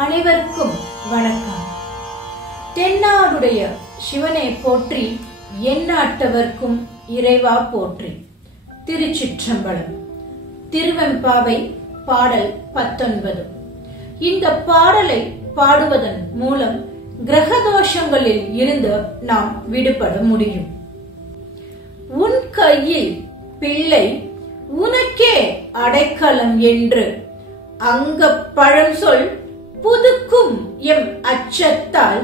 அனைவருக்கும் வணக்கம். தென்னாடுடைய சிவனை போற்றி, எந்நாட்டவர்க்கும் இறைவா போற்றி. திருச்சிற்றம்பலம். திருவெம்பாவை பாடல் 19. இந்த பாடலை பாடுவதன் மூலம் கிரகதோஷங்களில் இருந்து நாம் விடுபட முடியும். உன் கையில் பிள்ளை உனக்கே அடைக்கலம் என்று அங்க பழம் சொல் புதுக்கும் எம் அச்சத்தால்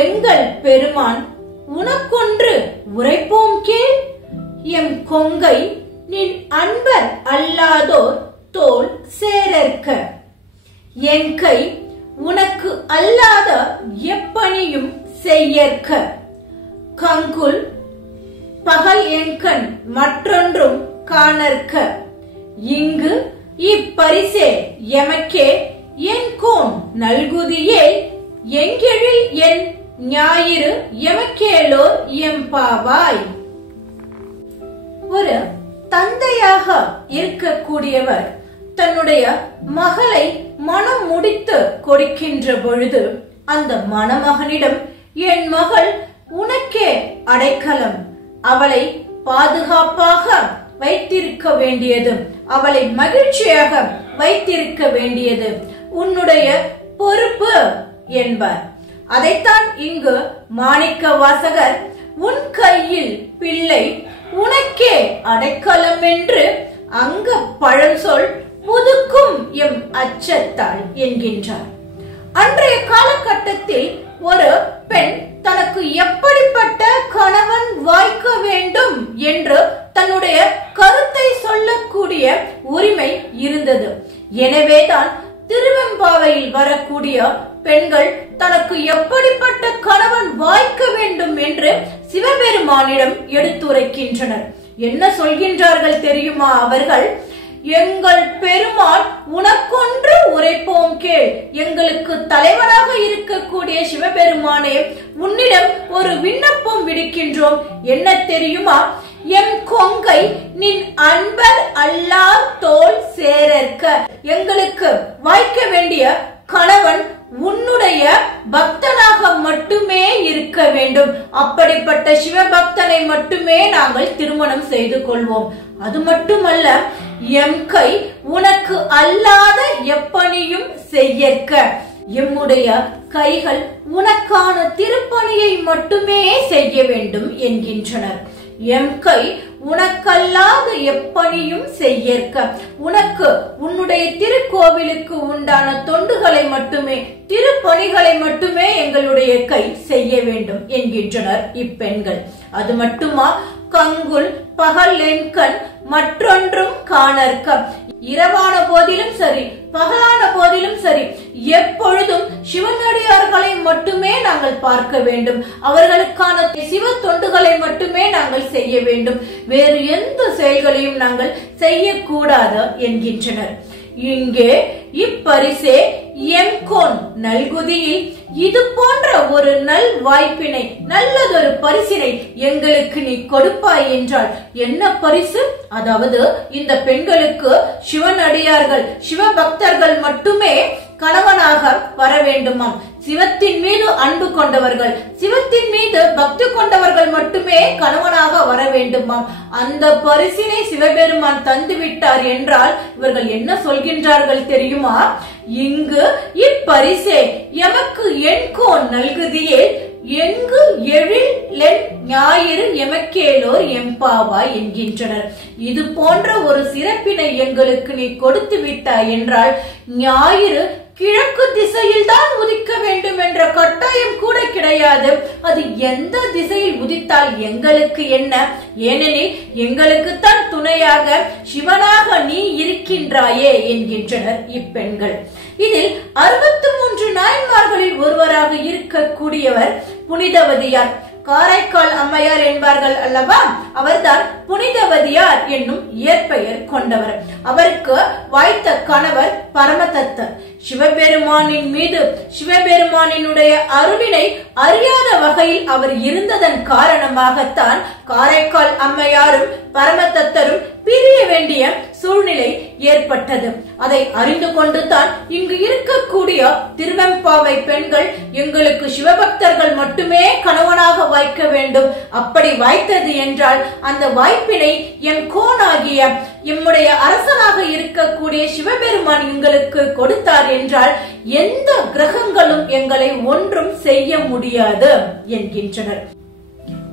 எங்கள் பெருமான் உனக்கொன்று உரைப்போம் கேள். எம் கொங்கை நின் அன்பர் அல்லாதோர் தோல் சேரற்க. என் கை உனக்கு அல்லாத எப்பணியும் செய்யற்க. கங்குல் பகல் என்கண் மற்றொன்றும் காணற்க. இங்கு இப்பரிசே எமக்கே என் கோன் நல்குதியே. எங்கெழில் என் ஞாயிறு எமக்கேலோர் எம்பாவாய். ஒரு தந்தையாக இருக்கக்கூடியவர் தன்னுடைய மகளை மனம் முடித்து கொடுக்கின்ற பொழுது அந்த மணமகனிடம், என் மகள் உனக்கே அடைக்கலம், அவளை பாதுகாப்பாக வைத்திருக்க வேண்டியது, அவளை மகிழ்ச்சியாக வைத்திருக்க வேண்டியது உன்னுடைய பொறுப்பு என்பார். அதைத்தான் இங்கு மாணிக்க வாசகர் உன் கையில் பிள்ளை உனக்கே அடைக்கலம் என்று அங்க பழம் சொல் புதுக்கும் எம் அச்சத்தால் என்கின்றார். அன்றைய காலகட்டத்தில் ஒரு பெண் தனக்கு எப்படிப்பட்ட கணவன் வாய்க்க வேண்டும் என்று தன்னுடைய கருத்தை சொல்லக்கூடிய உரிமை இருந்தது. எனவேதான் திருவெம்பாவையில் வரக்கூடிய பெண்கள் தனக்கு எப்படிப்பட்ட கணவன் வாய்க்க வேண்டும் என்று சிவபெருமானிடம் எடுத்துரைக்கின்றனர். என்ன சொல்கின்றார்கள் தெரியுமா? அவர்கள், எங்கள் பெருமான் உனக்கொன்று உரைப்போம் கேள். எங்களுக்கு தலைவராக இருக்கக்கூடிய சிவபெருமானே, உன்னிடம் ஒரு விண்ணப்பம் விடுக்கின்றோம். என்ன தெரியுமா? எம் கொங்கை நின் அன்பர் அல்லார் தோல் சேரற்க. எங்களுக்கு வாய்க்க வேண்டிய கணவன் உன்னுடைய பக்தனாக மட்டுமே இருக்க வேண்டும். அப்படிப்பட்ட சிவபக்தனை மட்டுமே நாங்கள் திருமணம் செய்து கொள்வோம். அது மட்டுமல்ல, எம் கை உனக்கு அல்லாத எப்பணியும் செய்யற்க. எம்முடைய கைகள் உனக்கான திருப்பணியை மட்டுமே செய்ய வேண்டும் என்கின்றனர். எம் கை உனக்கல்லாத எப்பணியும் செய்யற்க. உனக்கு உன்னுடைய திருக்கோவிலுக்கு உண்டான தொண்டுகளை மட்டுமே, திருப்பணிகளை மட்டுமே எங்களுடைய கை செய்ய வேண்டும் என்கின்றனர் இப்பெண்கள். அது மட்டுமா? கங்குல் பகல் என்கண் மற்றொன்றும் காணற்க. இரவான போதிலும் சரி, பகலான போதிலும் சரி, எப்பொழுதும் சிவனடியார்களை மட்டுமே நாங்கள் பார்க்க வேண்டும். அவர்களுக்கான சிவ தொண்டுகளை மட்டுமே நாங்கள் செய்ய வேண்டும். வேறு எந்த செயல்களையும் நாங்கள் செய்யக்கூடாது என்கின்றனர். இங்கே இப்பரிசே எம் கோன் நல்குதியில் இது போன்ற ஒரு நல் வாய்ப்பினை, நல்லதொரு பரிசினை எங்களுக்கு நீ கொடுப்பாய் என்றால் என்ன பரிசு? அதாவது இந்த பெண்களுக்கு சிவனடியார்கள், சிவபக்தர்கள் மட்டுமே கணவனாக வர வேண்டுமாம். சிவத்தின் மீது அன்பு கொண்டவர்கள், சிவத்தின் மீது பக்தி கொண்டவர்கள் மட்டுமே கணவனாக வர வேண்டுமாம். அந்த பரிசினை சிவபெருமான் தந்து விட்டார் என்றால் இவர்கள் என்ன சொல்கின்றார்கள் தெரியுமா? இங்கு இப்பரிசே எமக்கு என்கோன் நல்குதியே. எங்கு எழில் லென் ஞாயிறு எமக்கேலோர் எம்பாவாய் என்கின்றனர். இது போன்ற ஒரு சிறப்பினை எங்களுக்கு நீ கொடுத்து விட்டாய் என்றால் ஞாயிறு கிழக்கு திசையில் தான் உதிக்க வேண்டும் என்ற கட்டாயம் கூட கிடையாது. அது எந்த திசையில் உதித்தால் எங்களுக்கு என்ன? ஏனெனில் எங்களுக்கு தான் துணையாக சிவனாக நீ இருக்கின்றாயே என்கின்றனர் இப்பெண்கள். இதில் 63 நாயன்மார்களில் ஒருவராக இருக்கக்கூடியவர் புனிதவதியார். காரைக்கால் அம்மையார் என்பார்கள் அல்லவா? அவர்தான் புனிதவதியார் என்னும் இயற்பெயர் கொண்டவர். அவருக்கு வாய்த்த கணவர் பரமதத்தர். சிவபெருமானின் மீது சிவபெருமானினுடைய அருளினை அறியாத வகையில் அவர் இருந்ததன் காரணமாகத்தான் காரைக்கால் அம்மையாரும் பரமதத்தரும் பிரிய வேண்டிய சூழ்நிலை ஏற்பட்டது. அதை அறிந்து கொண்டுதான் இங்கு இருக்கக்கூடிய திருவெம்பாவை பெண்கள் எங்களுக்கு சிவபக்தர்கள் மட்டுமே கணவனாக வாய்க்க வேண்டும், அப்படி வாய்த்தது என்றால் அந்த வாய்ப்பினை எம் கோனாகிய எம்முடைய அரசனாக இருக்கக்கூடிய சிவபெருமான் எங்களுக்கு கொடுத்தார் என்றால் எந்த கிரகங்களும் எங்களை ஒன்றும் செய்ய முடியாது என்கின்றனர்.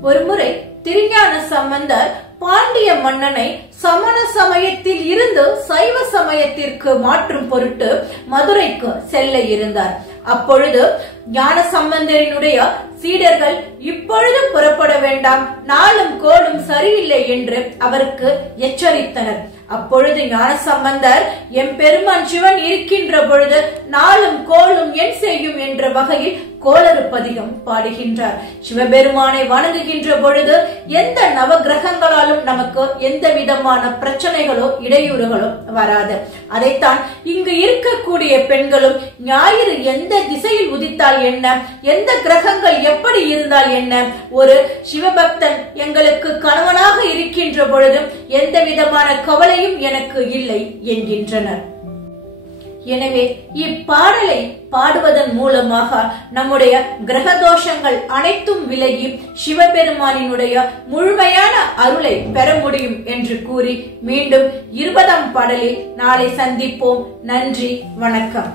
ஒருமுறை திருஞான சம்பந்தர் பாண்டிய மன்னனை சமண சமயத்தில் இருந்து சைவ சமயத்திற்கு மாற்றும் பொருட்டு மதுரைக்கு செல்ல இருந்தார். அப்பொழுது ஞான சம்பந்தரினுடைய சீடர்கள் இப்பொழுது புறப்பட வேண்டாம், நாளும் கோளும் சரியில்லை என்று அவருக்கு எச்சரித்தனர். அப்பொழுது ஞான சம்பந்தர் எம் பெருமான் சிவன் இருக்கின்ற பொழுது நாளும் கோளும் என் செய்யும் என்ற வகையில் கோளறு பதிகம் பாடுகின்றார். சிவபெருமானை வணங்குகின்ற பொழுது எந்த நவ கிரகங்களாலும் நமக்கு எந்த விதமான பிரச்சனைகளோ இடையூறுகளோ வராது. அதைத்தான் இங்கு இருக்கக்கூடிய பெண்களும் ஞாயிறு எந்த திசையில் உதித்தால் என்ன, எந்த கிரகங்கள் எப்படி இருந்தால் என்ன, ஒரு சிவபக்தன் எங்களுக்கு கணவனாக இருக்கின்ற பொழுதும் எந்த விதமான கவலையும் எனக்கு இல்லை என்கின்றனர். எனவே இப்பாடலை பாடுவதன் மூலமாக நம்முடைய கிரகதோஷங்கள் அனைத்தும் விலகி சிவபெருமானினுடைய முழுமையான அருளை பெற முடியும் என்று கூறி மீண்டும் 20ஆம் பாடலில் நாளை சந்திப்போம். நன்றி, வணக்கம்.